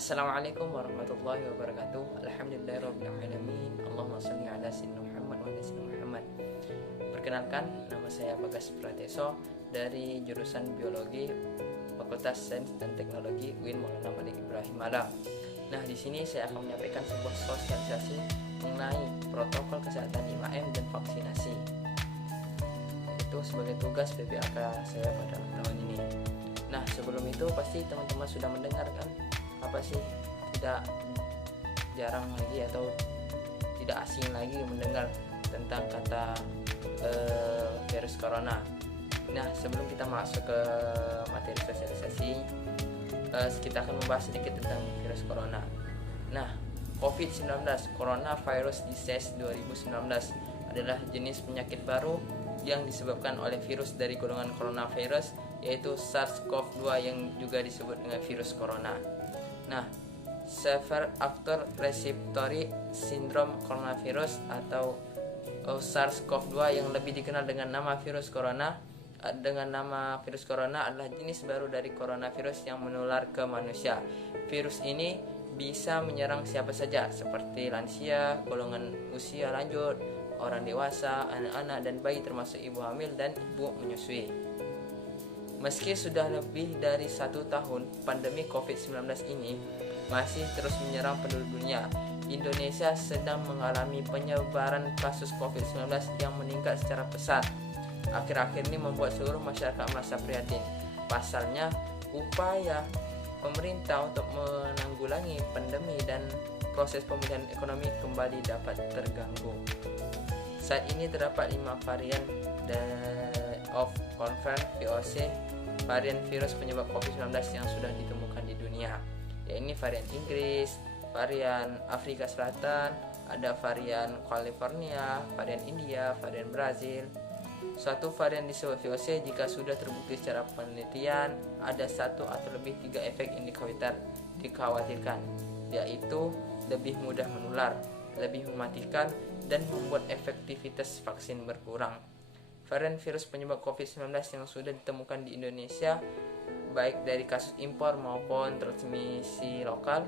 Assalamualaikum warahmatullahi wabarakatuh. Alhamdulillahirrahmanirrahim. Allahumma salli ala sayyidina Muhammad wa ala sayyidina Muhammad. Perkenalkan, nama saya Bagas Prateso dari jurusan Biologi Fakultas Sains dan Teknologi UIN Maulana Malik Ibrahim Malang. Nah, di sini saya akan menyampaikan sebuah sosialisasi mengenai protokol kesehatan 5M dan vaksinasi. Itu sebagai tugas PPAK saya pada tahun ini. Nah, sebelum itu pasti teman-teman sudah mendengarkan apa sih, tidak jarang lagi atau tidak asing lagi mendengar tentang kata virus corona. Nah, sebelum kita masuk ke materi sosialisasi, kita akan membahas sedikit tentang virus corona. Nah, COVID-19 Coronavirus Disease 2019 adalah jenis penyakit baru yang disebabkan oleh virus dari golongan coronavirus, yaitu SARS-CoV-2 yang juga disebut dengan virus corona. Nah, Severe Acute Respiratory Syndrome Coronavirus atau SARS-CoV-2 yang lebih dikenal dengan nama virus corona adalah jenis baru dari coronavirus yang menular ke manusia. Virus ini bisa menyerang siapa saja seperti lansia, golongan usia lanjut, orang dewasa, anak-anak dan bayi termasuk ibu hamil dan ibu menyusui. Meski sudah lebih dari 1 tahun, pandemi COVID-19 ini masih terus menyerang penduduk dunia. Indonesia sedang mengalami penyebaran kasus COVID-19 yang meningkat secara pesat. Akhir-akhir ini membuat seluruh masyarakat merasa prihatin. Pasalnya, upaya pemerintah untuk menanggulangi pandemi dan proses pemulihan ekonomi kembali dapat terganggu. Saat ini terdapat 5 varian of concern VOC varian virus penyebab COVID-19 yang sudah ditemukan di dunia, yaitu varian Inggris, varian Afrika Selatan, ada varian California, varian India, varian Brazil. Suatu varian disebut VOC jika sudah terbukti secara penelitian ada 1 atau lebih 3 efek yang dikhawatirkan, yaitu lebih mudah menular, lebih mematikan, dan membuat efektivitas vaksin berkurang. Varian virus penyebab COVID-19 yang sudah ditemukan di Indonesia, baik dari kasus impor maupun transmisi lokal,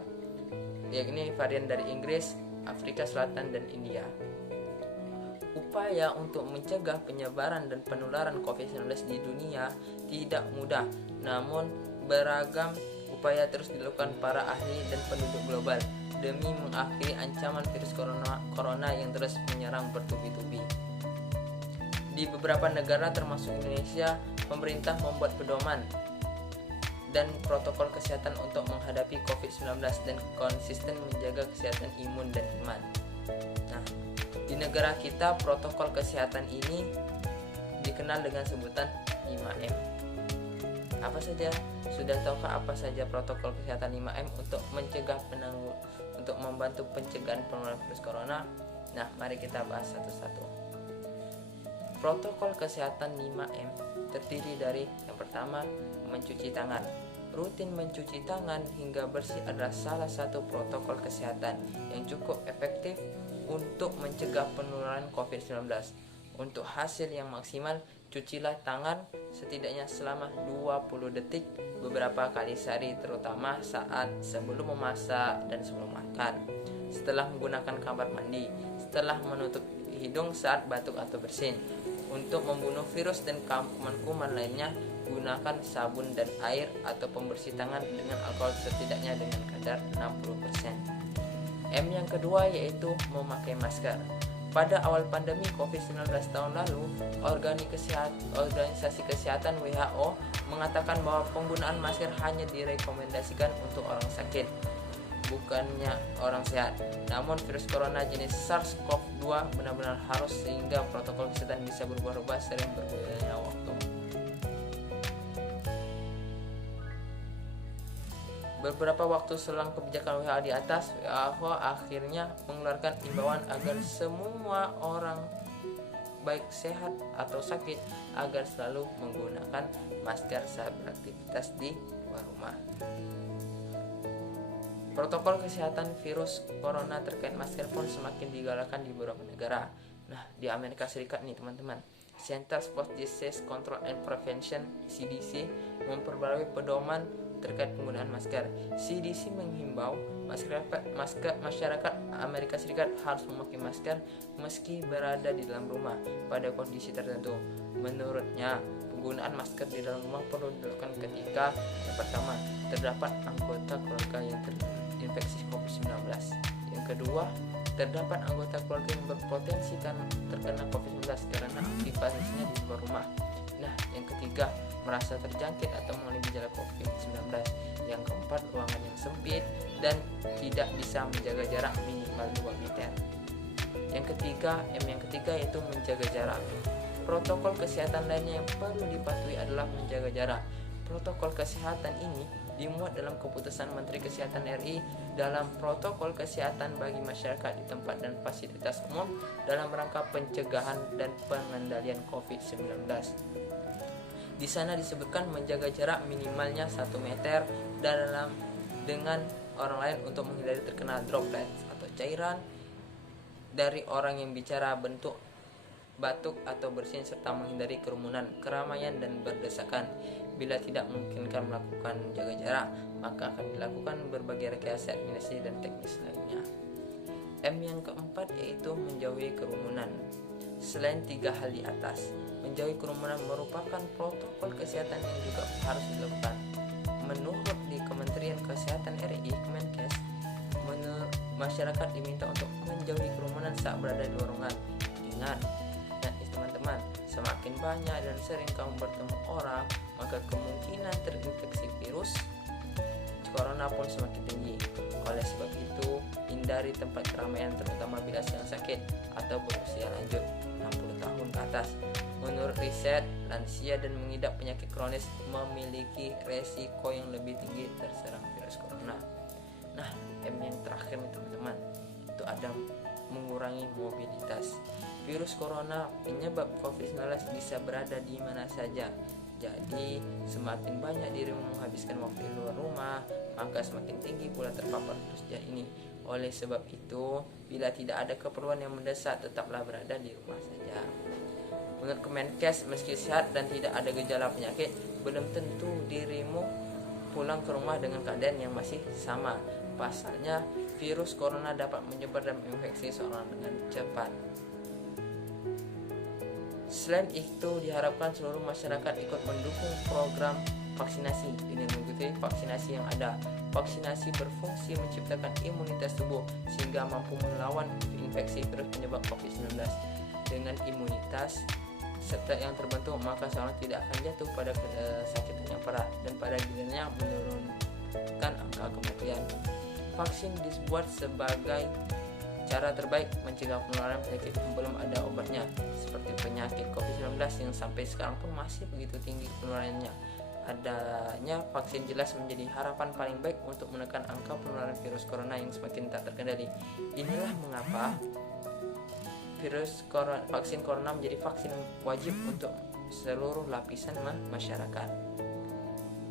yakni varian dari Inggris, Afrika Selatan, dan India. Upaya untuk mencegah penyebaran dan penularan COVID-19 di dunia tidak mudah, namun beragam upaya terus dilakukan para ahli dan penduduk global demi mengakhiri ancaman virus corona yang terus menyerang bertubi-tubi. Di beberapa negara termasuk Indonesia, pemerintah membuat pedoman dan protokol kesehatan untuk menghadapi COVID-19 dan konsisten menjaga kesehatan imun dan iman. Nah, di negara kita protokol kesehatan ini dikenal dengan sebutan 5M. Apa saja? Sudah tahukah apa saja protokol kesehatan 5M untuk untuk membantu pencegahan penularan virus corona? Nah, mari kita bahas satu-satu. Protokol kesehatan 5M terdiri dari yang pertama, mencuci tangan. Rutin mencuci tangan hingga bersih adalah salah satu protokol kesehatan yang cukup efektif untuk mencegah penularan COVID-19. Untuk hasil yang maksimal, cucilah tangan setidaknya selama 20 detik beberapa kali sehari, terutama saat sebelum memasak dan sebelum makan, setelah menggunakan kamar mandi, setelah menutup hidung saat batuk atau bersin. Untuk membunuh virus dan kuman-kuman lainnya, gunakan sabun dan air atau pembersih tangan dengan alkohol setidaknya dengan kadar 60%. M yang kedua yaitu memakai masker. Pada awal pandemi COVID-19 tahun lalu, Organisasi Kesehatan WHO mengatakan bahwa penggunaan masker hanya direkomendasikan untuk orang sakit, bukannya orang sehat. Namun virus corona jenis SARS-CoV-2 benar-benar harus, sehingga protokol kesehatan bisa berubah-ubah sering berjalannya waktu. Beberapa waktu selang kebijakan WHO di atas, WHO akhirnya mengeluarkan imbauan agar semua orang, baik sehat atau sakit, agar selalu menggunakan masker saat beraktivitas di luar rumah. Protokol kesehatan virus corona terkait masker pun semakin digalakkan di beberapa negara. Nah, di Amerika Serikat nih teman-teman, Centers for Disease Control and Prevention (CDC) memperbarui pedoman terkait penggunaan masker. CDC menghimbau masyarakat Amerika Serikat harus memakai masker meski berada di dalam rumah pada kondisi tertentu. Menurutnya, penggunaan masker di dalam rumah perlu dilakukan ketika yang pertama, terdapat anggota keluarga yang terinfeksi COVID-19. Yang kedua, terdapat anggota keluarga yang berpotensi terkena COVID-19 karena aktivitasnya di luar rumah. Nah, yang ketiga, merasa terjangkit atau mengalami gejala COVID-19. Yang keempat, ruangan yang sempit dan tidak bisa menjaga jarak minimal 2 meter. Yang ketiga yaitu menjaga jarak. Protokol kesehatan lainnya yang perlu dipatuhi adalah menjaga jarak. Protokol kesehatan ini dimuat dalam keputusan Menteri Kesehatan RI dalam protokol kesehatan bagi masyarakat di tempat dan fasilitas umum dalam rangka pencegahan dan pengendalian COVID-19. Di sana disebutkan menjaga jarak minimalnya 1 meter dengan orang lain untuk menghindari terkena droplet atau cairan dari orang yang bicara, bentuk, batuk atau bersin, serta menghindari kerumunan, keramaian dan berdesakan. Bila tidak memungkinkan melakukan jaga jarak, maka akan dilakukan berbagai rekayasa administrasi dan teknis lainnya. M yang keempat yaitu menjauhi kerumunan. Selain 3 hal di atas, menjauhi kerumunan merupakan protokol kesehatan yang juga harus dilakukan. Menurut di Kementerian Kesehatan RI Kemenkes, masyarakat diminta untuk menjauhi kerumunan saat berada di ruangan. Ingat, teman-teman, semakin banyak dan sering kamu bertemu orang, maka kemungkinan terinfeksi virus corona pun semakin tinggi. Oleh sebab itu, hindari tempat keramaian terutama bila sedang sakit atau berusia lanjut 60 tahun ke atas. Menurut riset, lansia dan mengidap penyakit kronis memiliki resiko yang lebih tinggi terserang virus corona. Nah, M yang terakhir nih teman-teman, itu ada mengurangi mobilitas. Virus corona penyebab COVID-19 bisa berada di mana saja. Jadi, semakin banyak dirimu menghabiskan waktu di luar rumah, maka semakin tinggi pula terpapar virus ini. Oleh sebab itu, bila tidak ada keperluan yang mendesak, tetaplah berada di rumah saja. Menurut Kemenkes, meski sehat dan tidak ada gejala penyakit, belum tentu dirimu pulang ke rumah dengan keadaan yang masih sama. Pasalnya, virus corona dapat menyebar dan menginfeksi seorang dengan cepat. Selain itu, diharapkan seluruh masyarakat ikut mendukung program vaksinasi dengan mengikuti vaksinasi yang ada. Vaksinasi berfungsi menciptakan imunitas tubuh sehingga mampu melawan infeksi virus penyebab COVID-19. Dengan imunitas serta yang terbentuk, maka seorang tidak akan jatuh pada kesakitan yang parah dan pada gilirannya menurunkan angka kematian. Vaksin dibuat sebagai cara terbaik mencegah penularan penyakit yang belum ada obatnya, seperti penyakit COVID-19 yang sampai sekarang pun masih begitu tinggi penularannya. Adanya vaksin jelas menjadi harapan paling baik untuk menekan angka penularan virus corona yang semakin tak terkendali. Inilah mengapa vaksin corona menjadi vaksin wajib untuk seluruh lapisan masyarakat.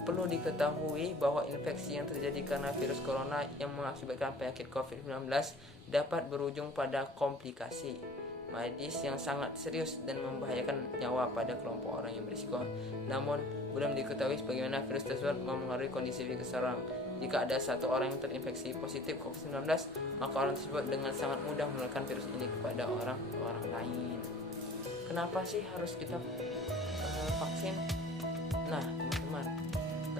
Perlu diketahui bahwa infeksi yang terjadi karena virus corona yang mengakibatkan penyakit COVID-19 dapat berujung pada komplikasi medis yang sangat serius dan membahayakan nyawa pada kelompok orang yang berisiko. Namun, belum diketahui bagaimana virus tersebut mempengaruhi kondisi seseorang. Jika ada satu orang yang terinfeksi positif COVID-19, maka orang tersebut dengan sangat mudah menularkan virus ini kepada orang lain. Kenapa sih harus kita vaksin? Nah, teman-teman,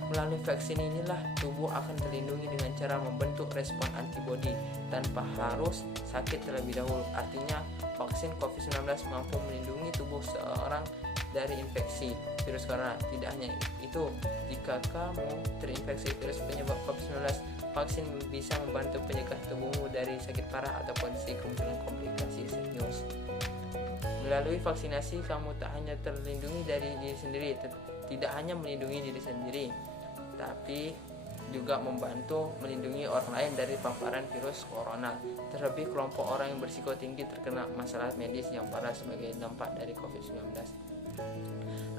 melalui vaksin inilah tubuh akan terlindungi dengan cara membentuk respon antibodi tanpa harus sakit terlebih dahulu. Artinya, vaksin COVID-19 mampu melindungi tubuh seorang dari infeksi virus corona. Tidak hanya itu, jika kamu terinfeksi virus penyebab COVID-19, vaksin bisa membantu mencegah tubuhmu dari sakit parah atau kondisi kemunculan komplikasi serius. Melalui vaksinasi, kamu tak hanya terlindungi dari diri sendiri, tidak hanya melindungi diri sendiri, tapi juga membantu melindungi orang lain dari paparan virus corona, terlebih kelompok orang yang berisiko tinggi terkena masalah medis yang parah sebagai dampak dari COVID-19.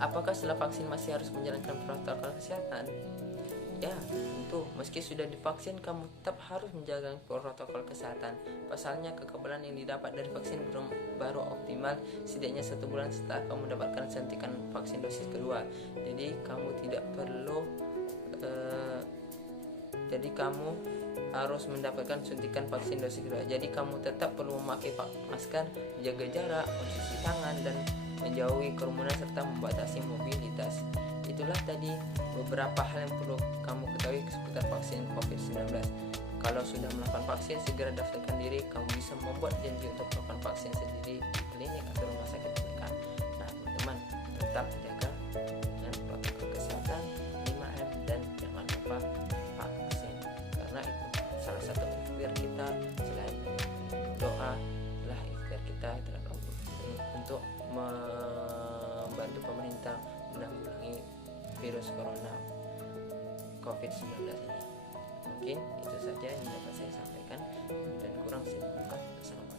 Apakah setelah vaksin masih harus menjalankan protokol kesehatan? Ya, tentu. Meski sudah divaksin, kamu tetap harus menjalankan protokol kesehatan. Pasalnya, kekebalan yang didapat dari vaksin baru optimal setidaknya 1 bulan setelah kamu mendapatkan suntikan vaksin dosis kedua. Jadi, kamu tidak perlu Jadi kamu harus mendapatkan suntikan vaksin dosis kedua. Jadi kamu tetap perlu memakai masker, menjaga jarak, mencuci tangan, dan menjauhi kerumunan serta membatasi mobilitas. Itulah tadi beberapa hal yang perlu kamu ketahui seputar vaksin COVID-19. Kalau sudah melakukan vaksin, segera daftarkan diri. Kamu bisa membuat janji untuk melakukan vaksin sendiri di klinik atau rumah sakit terdekat. Nah, teman-teman, tetap jaga dengan protokol kesehatan 5M dan jangan lupa vaksin, karena itu salah satu ikhtiar kita. Selain doa, adalah ikhtiar kita terhadap Allah untuk membantu pemerintah menanggulangi virus corona COVID-19 ini. Mungkin itu saja yang dapat saya sampaikan, dan kurang saya minta. Assalamualaikum.